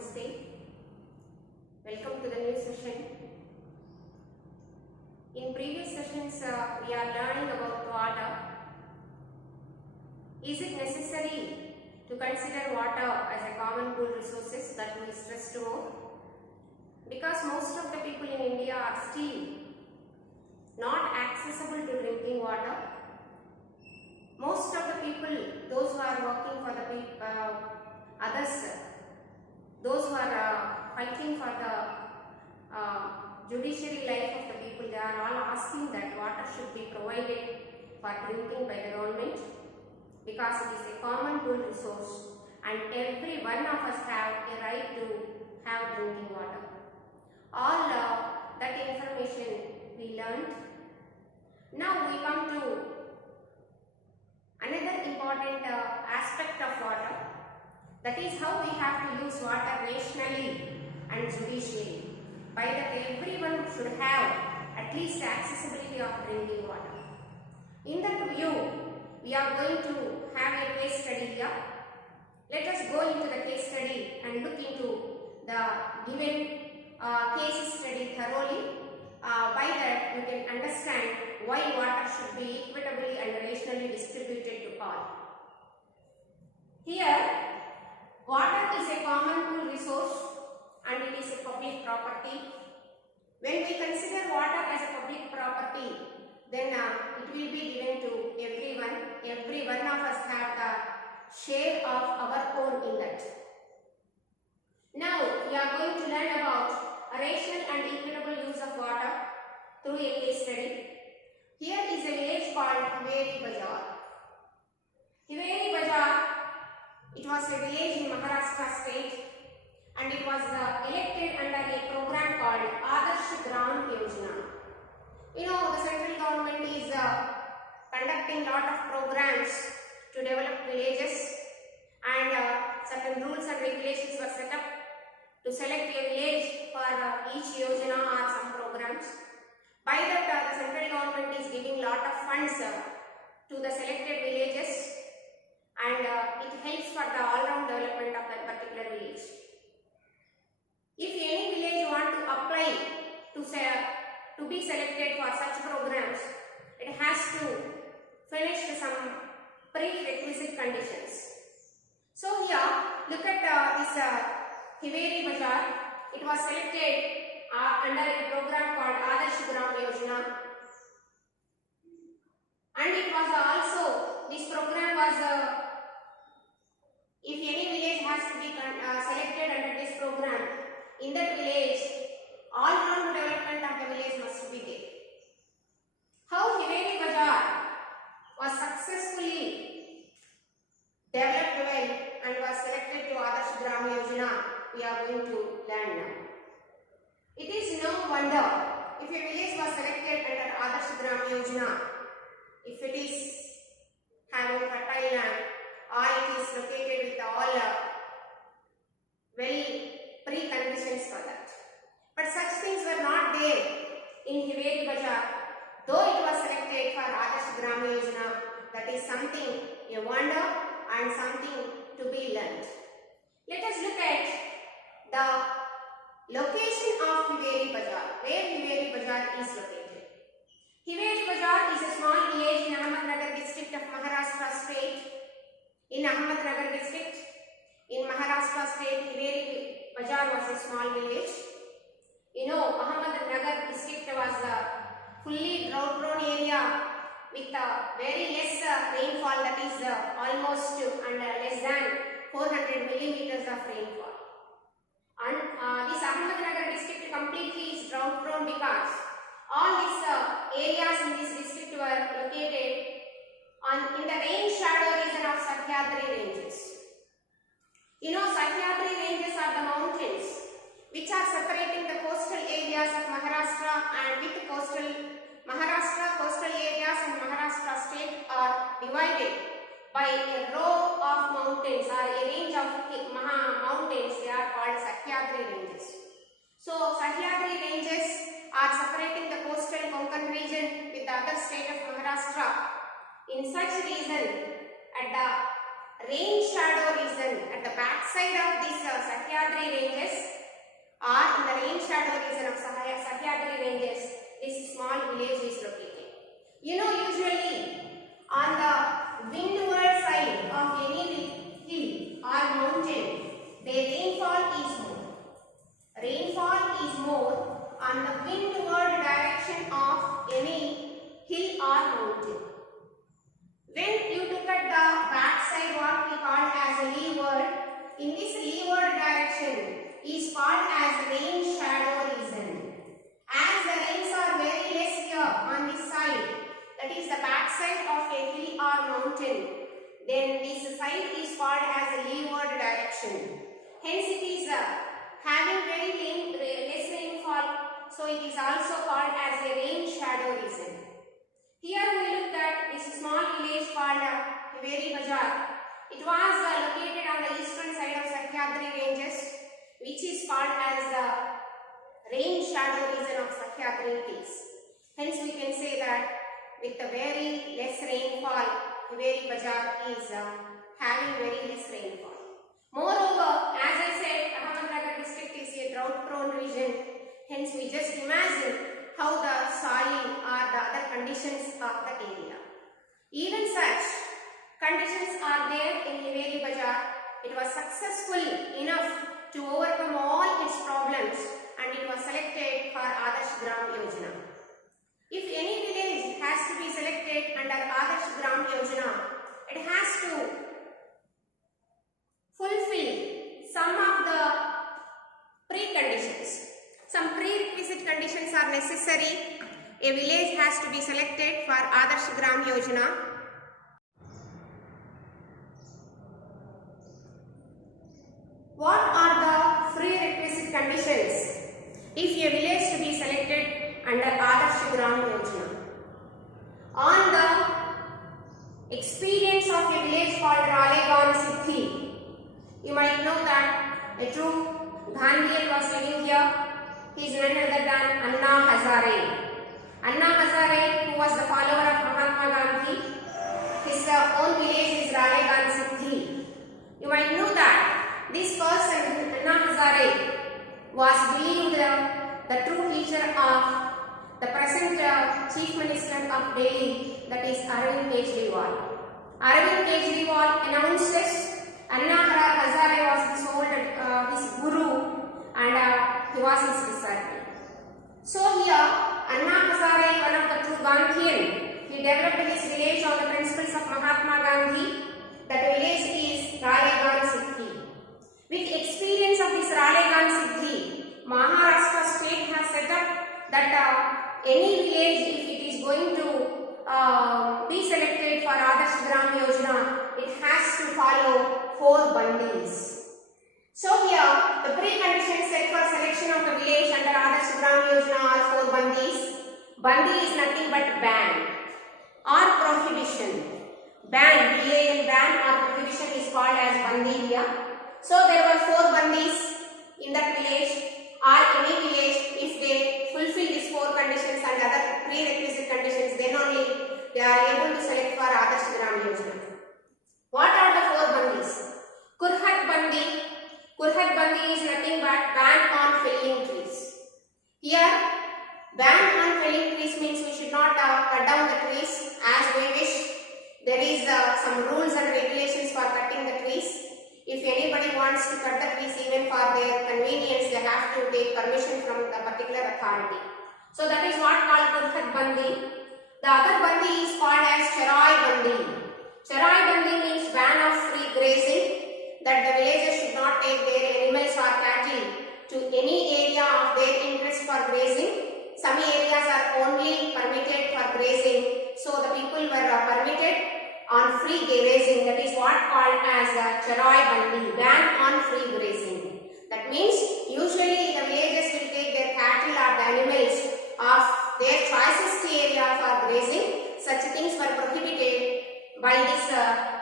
Namaste. Welcome to the new session. In previous sessions, we are learning about water. Is it necessary to consider water as a common pool resources that we stressed more? Because most of the people in India are still not accessible to drinking water. Most of the people, those who are working for the others, those who are fighting for the judiciary life of the people, they are all asking that water should be provided for drinking by the government because it is a common pool resource and every one of us have a right to have drinking water. All that information we learned. Now we come to another important aspect of water, that is how we have to use water rationally and judicially, by that everyone should have at least accessibility of drinking water. In that view, we are going to have a case study here. Let us go into the case study and look into the given case study thoroughly. By that you can understand why water should be equitably and rationally distributed to all. Here, water is a common pool resource and it is a public property. When we consider water as a public property, then it will be given to everyone. Every one of us have the share of our own in that. Now, we are going to learn about a rational and equitable use of water through a case study. Here is a village called Hiveri Bazaar. Hiveri Bazaar, it was a village in Maharashtra state and it was elected under a program called Adarsh Gram Yojana. You know, the central government is conducting lot of programs to develop villages, and certain rules and regulations were set up to select a village for each yojana or some programs. By that, the central government is giving lot of funds to the selected villages, and it helps for the all-round development of that particular village. If any village want to apply to be selected for such programs, it has to finish some prerequisite conditions. So here, look at this Hiveri Bazaar. It was selected under a program called Adarsh Gram Yojana, and it was also, this program was, if any village has to be selected under this program, in that village, all-round development of the village must be there. How Hiveri Bazaar was successfully developed well and was selected to Adarsh Gram Yojana, we are going to learn now. It is no wonder if a village was selected under Adarsh Gram Yojana, if it is having fertile land or it is located with all well preconditions for that. But such things were not there in Hiveri Bazaar, though it was selected for Adarsh Gram Yojana. That is something a wonder and something to be learned. Let us look at the location of Hiveri Bazaar, where Hiveri Bazaar is located. Hiveri Bazaar is a small village in Ahmednagar district of Maharashtra state. In Ahmednagar district, in Maharashtra state, Hiveri Bazaar was a small village. You know, Ahmednagar district was a fully drought-prone area with very less rainfall, that is almost and less than 400 millimeters of rainfall. And this Ahmednagar district completely is drought prone because all these areas in this district were located in the rain shadow region of Sahyadri ranges. You know, Sahyadri ranges are the mountains which are separating the coastal areas of Maharashtra, and with Maharashtra coastal areas and Maharashtra state are divided by a row of mountains or a range of mountains. They are called Sahyadri ranges. So Sahyadri ranges are separating the coastal Konkan region with the other state of Maharashtra. In such region, at the rain shadow region, at the back side of this Sahyadri Sahyadri ranges or in the rain shadow region of Sahyadri ranges, this small village is located. You know, usually on the windward side of any hill or mountain, the rainfall is more. Rainfall is more on the windward direction of any hill or mountain. When you look at the back side, what we call as leeward, in this leeward direction is called as rain shadow region. As the rains are very less here on this side, that is the back side of a hill or mountain, then this side is called as leeward direction. Hence it is having very less rainfall, so it is also called as a rain shadow region. Here we looked at this small village called Haveri Bazar. It was located on the eastern side of Sahyadri ranges, which is called as the rain shadow region of Sahyadri hills. Hence we can say that with the very less rainfall, Haveri Bazar is having very less rainfall. Moreover, as I said, Ahmednagar district is a drought prone region. Hence we just imagine how the soil or the other conditions of the area. Even such conditions are there in Haveri Bazar. It was successful enough to overcome all its problems and it was selected for Adarsh Gram Yojana. If any village has to be selected under Adarsh Gram Yojana, it has to fulfill some of the preconditions. Some prerequisite conditions are necessary. A village has to be selected for Adarsh Gram Yojana. What are the prerequisite conditions if a village to be selected under Adarsh Gram Yojana? On the experience of a village called Ralegan Siddhi, you might know that a true Gandhian was living here. He is none other than Anna Hazare. Anna Hazare, who was the follower of Mahatma Gandhi, his own village is Ralegan Siddhi. You might know that this person, Anna Hazare, was believed the true teacher of the present Chief Minister of Delhi, that is Arvind Kejriwal. Arvind Kejriwal announces Anna Hazare was his guru and he was his disciple. So here, Anna Hazare, one of the true Gandhian, he developed his village on the principles of Mahatma Gandhi. That village is Ralegan Siddhi. With experience of this Ralegan Siddhi, Maharashtra state has set up that any village, if it is going to be selected for Adarsh Gram Yojana, it has to follow 4 bandis. So here, the preconditions set for selection of the village under Adarsh Gram Yojana are 4 bandis. Bandi is nothing but ban or prohibition. Ban, B-A-N, ban or prohibition is called as bandi here. So there were 4 bandis in that village or any village. If they fulfill these 4 conditions and other prerequisite conditions, then only they are able to select for Adarsh Gram Yojana. What are the 4 bandis? Kurhat bandi. Kurhat bandi is nothing but ban on felling trees. Here, ban on felling trees means we should not cut down the trees as we wish. There is some rules and regulations for cutting the trees. If anybody wants to cut the trees even for their convenience, they have to take permission from the particular authority. So that is what called Kurhat bandi. The other bandi is called as Charai bandi. Charai bandi means ban of free grazing, that the villagers should not take their animals or cattle to any area of their interest for grazing. Some areas are only permitted for grazing, so the people were permitted on free grazing. That is what called as Charai bandi, ban on free grazing. That means usually the villagers will take their cattle or the animals of their choicest area for grazing. Such things were prohibited by this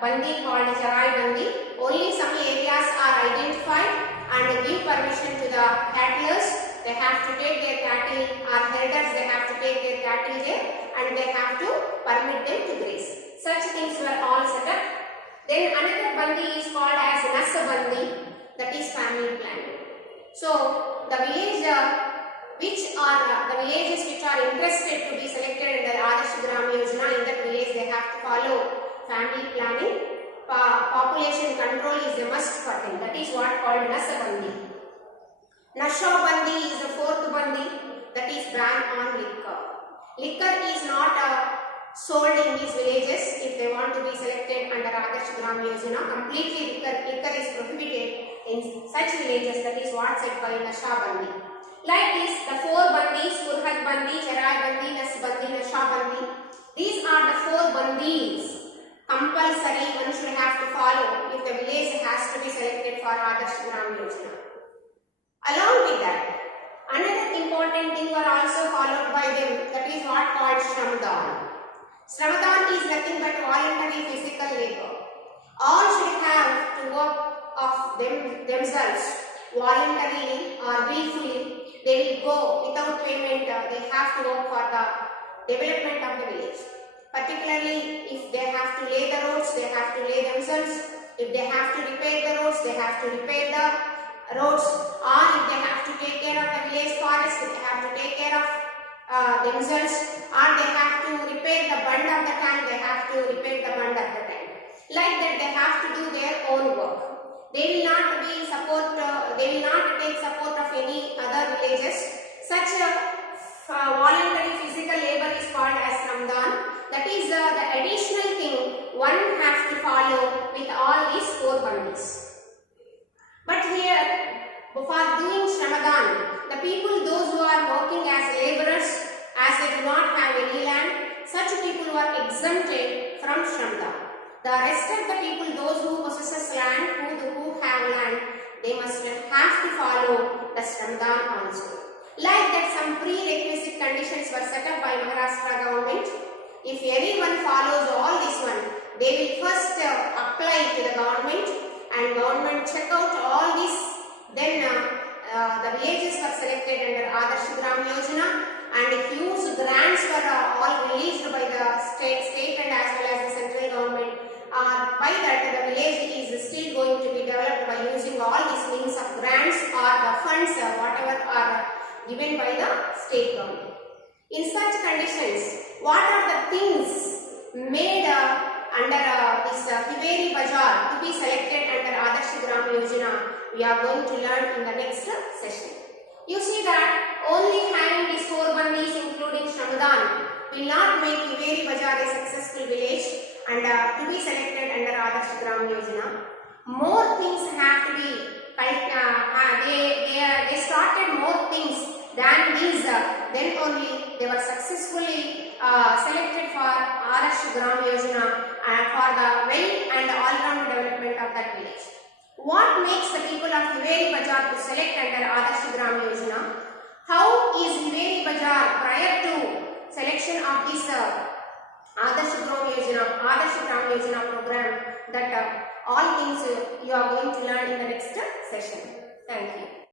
bandi called Charai bandi. Only some areas are identified and give permission to the cattlers. They have to take their cattle, or herders, they have to take their cattle there and they have to permit them to graze. Such things were all set up. Then another bandi is called as Nasa bandi. that is family planning. So the village the villages which are interested to be selected under Adarsh Gram Yojana, in that village they have to follow family planning. Population control is a must for them. That is what called Nasabandi. Nashabandi is the fourth bandi, that is ban on liquor. Liquor is not sold in these villages if they want to be selected under Adarsh Gram Yojana. Completely liquor is prohibited in such villages. That is what said by Nashabandi. Like this, the four bandis, Kurhat Bandi, Charai Bandi, Nas Bandi, Nasha Bandi. These are the four bandis compulsory one should have to follow if the village has to be selected for Adarsh Gram Yojana. Along with that, another important thing were also followed by them, that is what called Shramdan. Shramdan is nothing but voluntary physical labor. All should have to work of themselves voluntarily or willfully. They will go without payment. They have to work for the development of the village. Particularly if they have to lay the roads, they have to lay themselves. If they have to repair the roads, they have to repair the roads. Or if they have to take care of the village forest, they have to take care of themselves. Or they have to repair the bund of the tank, they have to repair the bund of the tank. Like that, they have to do their own work. They will not take support of any other villages. Such voluntary physical labor is called as Shramdan. That is the additional thing one has to follow with all these four bandits. But here, for doing Shramadhan, the people, those who are working as laborers, as they do not have any land, such people were exempted from Shramadhan. The rest of the people, those who possess land, who have land, they must have to follow the Shramadhan also. Like that, some prerequisite conditions were set up by Maharashtra government. If anyone follows all this one, they will first apply to the government, and government check out all this. Then the villages were selected under Adarsh Gram Yojana, and huge grants were all released by the state and as well as the central government. By that, the village is still going to be developed by using all these means of grants or the funds whatever are given by the state government. In such conditions, what are the things made under this Hiveri Bazaar to be selected under Adarsh Gram Yojana? We are going to learn in the next session. You see that only having these four bandis including Shramadhan will not make Hiveri Bazaar a successful village and to be selected under Adarsh Gram Yojana. More things have to be, they started more things than these, then only they were successfully selected for Adarsh Gram Yojana and for the well and all-round development of that village. What makes the people of Hiveri Bazaar to select under Adarsh Gram Yojana? How is Hiveri Bazaar prior to selection of this Adarsh Gram Yojana program? That all things you are going to learn in the next session. Thank you.